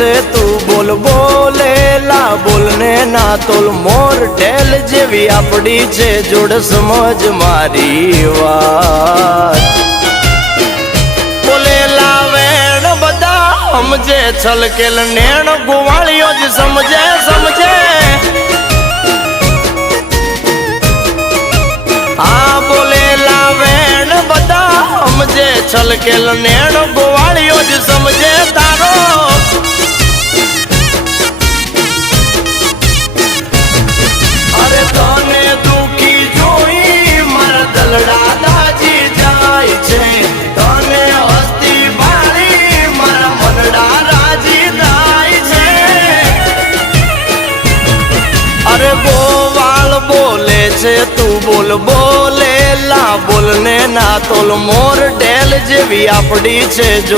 છે તું બોલ બોલેલા બોલને ના તોલ મોર ઢેલ જેવી આપડી છે જોડ સમજ મારી વાત બોલેલા વેણ બધા સમજે છલકેલ નેણ ગોવાળીઓ જ સમજે સમજે આ બોલેલા વેણ બધા સમજે છલકેલ નેણ ગોવાળીઓ જ સમજે તારો અરે તને દુખી જોઈ મારા દલડા દાજી જાય છે તને હસ્તી બાળી મારા મનડા રાજી થાય છે અરે ગોવાળ બોલે છે તું બોલ બોલેલા બોલને ના તોલ મોર ઢેલ જેવી આપડી છે જો